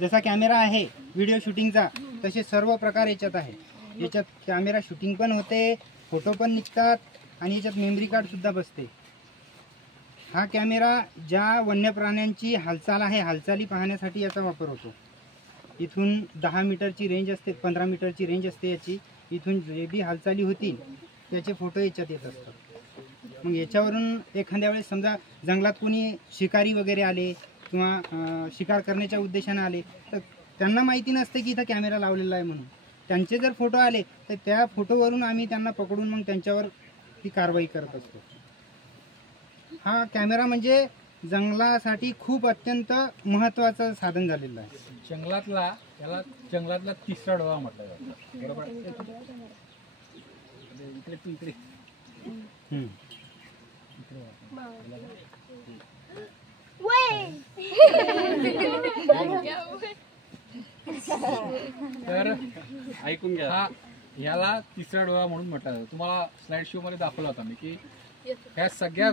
जसा कॅमेरा आहे व्हिडिओ शूटिंगचा तसे सर्व प्रकार याच्यात आहे। याच्यात कॅमेरा शूटिंग पण होते, फोटो पण निघतात आणि याच्यात मेमरी कार्ड सुद्धा बसते। हा कॅमेरा ज्या वन्य प्राण्यांची हालचाल आहे हालचाली पाहण्यासाठी याचा वापर होतो। इथून 10 मीटरची रेंज असते, 15 मीटरची रेंज असते याची। इथून जे बी हालचाली होतील त्याचे फोटो याच्यात येत असतात। मग याच्यावरून एखाद्या वेळेस समजा जंगलात कोणी शिकारी वगैरे आले किंवा शिकार करण्याच्या उद्देशाने आले तर त्यांना माहिती नसते की इथं कॅमेरा लावलेला आहे म्हणून। त्यांचे जर फोटो आले तर त्या फोटोवरून आम्ही त्यांना पकडून मग त्यांच्यावर ती कारवाई करत असतो। हा कॅमेरा म्हणजे जंगलासाठी खूप अत्यंत महत्त्वाचं साधन झालेलं आहे। याला जंगलातला तिसरा डोळा म्हटलं जातं, बरोबर? इकडे तर ऐकून घ्या, हा याला तिसरा डोळा म्हणून म्हटलं जातं। तुम्हाला स्लाइड शो मध्ये दाखवला होता मी की ह्या सगळ्या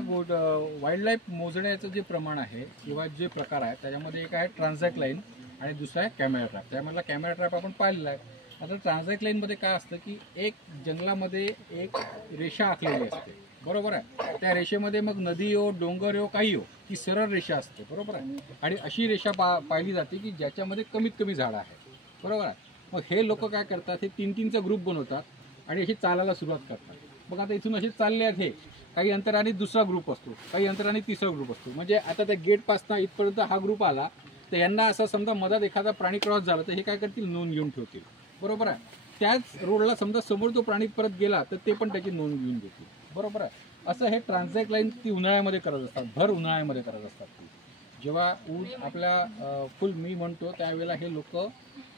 वाईल्ड लाईफ मोजण्याचं जे प्रमाण आहे किंवा जे प्रकार आहे त्याच्यामध्ये एक आहे ट्रान्झॅक्ट लाईन आणि दुसरा आहे कॅमेरा ट्रॅप। त्यामधला कॅमेरा ट्रॅप आपण पाहिलेला आहे। आता ट्रान्झॅक्ट लाईनमध्ये काय असतं की एक जंगलामध्ये एक रेषा आखलेली असते, बरोबर आहे? त्या रेषेमध्ये मग नदी हो, डोंगर हो, काही हो, ती सरळ रेषा असते, बरोबर आहे? आणि अशी रेषा पाहिली जाते की ज्याच्यामध्ये कमीत कमी झाडं आहे, बरोबर आहे? मग हे लोक काय करतात, हे 3-3चा ग्रुप बनवतात आणि अशी चालायला सुरुवात करतात। मग आता इथून असे चालले आहेत, हे काही अंतराने दुसरा ग्रुप असतो, काही अंतराने तिसरा ग्रुप असतो। म्हणजे आता त्या गेटपासून इथपर्यंत हा ग्रुप आला तर यांना असं समजा मधात एखादा प्राणी क्रॉस झाला तर हे काय करतील, नोंद घेऊन ठेवतील, बरोबर आहे? त्याच रोडला समजा समोर तो प्राणी परत गेला तर ते पण त्याची नोंद घेऊन घेतील, बरोबर आहे? असं हे ट्रान्झॅक्ट लाईन ती उन्हाळ्यामध्ये करत असतात, भर उन्हाळ्यामध्ये करत असतात ती। जेव्हा ऊस आपल्या फुल मी म्हणतो त्यावेळेला हे लोक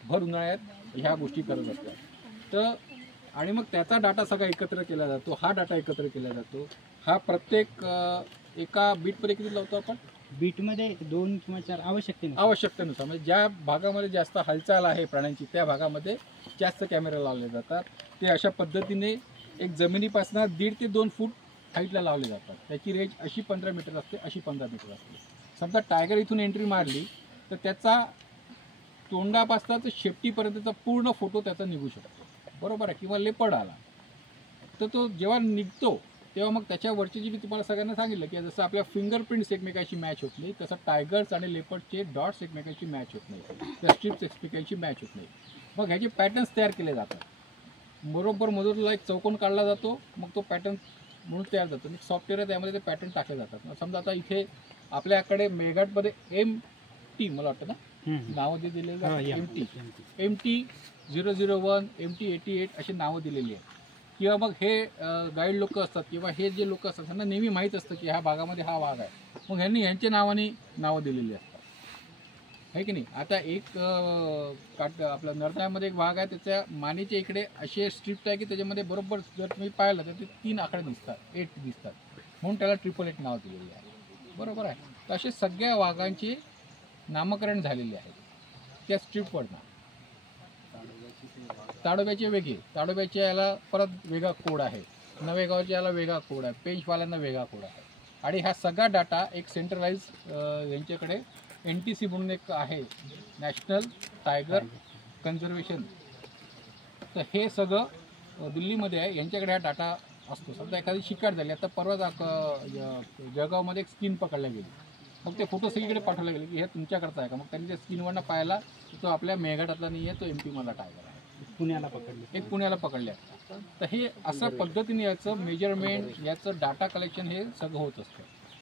भर उन्हाळ्यात ह्या गोष्टी करत असतात। तर आणि मग त्याचा डाटा सगळा एकत्र केला जातो, हा डाटा एकत्र केला जातो। हा प्रत्येक एका बीटमध्ये किती लावतो आपण? बीटमध्ये 2 किंवा 4 आवश्यकतेनुसार, म्हणजे ज्या भागामध्ये जास्त हालचाल आहे प्राण्यांची त्या भागामध्ये जास्त कॅमेरा लावले जातात। ते अशा पद्धतीने एक जमिनीपासून 1.5 ते 2 फूट हाईटला लावले जातात। त्याची रेंज अशी 15 मीटर असते, अशी 15 मीटर असते। समजा टायगर इथून एंट्री मारली तर त्याचा तोंडापासून शेपटीपर्यंतचा पूर्ण फोटो त्याचा निघू शकतो, बरोबर आहे? किंवा लेपर्ड आला तर तो जेव्हा निघतो तेव्हा मग त्याच्यावरची जी मी तुम्हाला सगळ्यांना सांगितलं की जसं आपल्या फिंगरप्रिंट्स एकमेकांशी मॅच होत नाही तसं टायगर्स आणि लेपर्डचे डॉट्स एकमेकांशी मॅच होत नाही, त्या स्ट्रिप्स एकमेकांशी मॅच होत नाही। मग ह्याचे पॅटर्न्स तयार केले जातात, बरोबर मधूनला एक चौकोन काढला जातो, मग तो पॅटर्न म्हणून तयार जातो। एक सॉफ्टवेअर आहे त्यामध्ये ते पॅटर्न टाकले जातात। समजा आता इथे आपल्याकडे मेळघाटमध्ये MT मला वाटतं ना नावं दिलेली आहे, MT 001, MT 88 अशी नावं दिलेली आहेत। किंवा मग हे गाईड लोक असतात किंवा हे जे लोक असतात त्यांना नेहमी माहीत असतं की ह्या भागामध्ये हा वाघ आहे, मग ह्यांनी ह्यांच्या नावाने नावं दिलेली असतात, आहे की नाही? आता एक आपल्या नरनाळ्यामध्ये एक वाघ आहे, त्याच्या मानेच्या इकडे असे स्ट्रिप्ट आहे की त्याच्यामध्ये बरोबर जर तुम्ही पाहिलं तर ते 3 आकडे दिसतात, 8 दिसतात, म्हणून त्याला 888 नाव दिलेले आहे, बरोबर आहे? तर असे सगळ्या वाघांचे नामकरण झालेले आहे त्या स्ट्रिपवरनं। ताडोब्याचे वेगळे, ताडोब्याच्या याला परत वेगळा कोड आहे, नवेगावच्या याला वेगळा कोड आहे, पेंचवाल्यांना वेगळा कोड आहे। आणि हा सगळा डाटा एक सेंट्रलाइज यांच्याकडे NTC म्हणून एक आहे, नॅशनल टायगर कन्झर्वेशन, तर हे सगळं दिल्लीमध्ये आहे, यांच्याकडे हा डाटा असतो। समजा एखादी शिकार झाली, आता परवा जळगावमध्ये एक स्किन पकडल्या गेली, मग ते फोटो सगळीकडे पाठवले गेले की हे तुमच्याकडचा आहे का? मग त्यांनी त्या स्किनवरनं पाहिला तो आपल्या मेळघाटातला नाही आहे, तो MP मधला टायगर आहे, पुण्याला पकडले। तर हे अशा पद्धतीने याचं मेजरमेंट, याचं डाटा कलेक्शन हे सगळं होत असतं।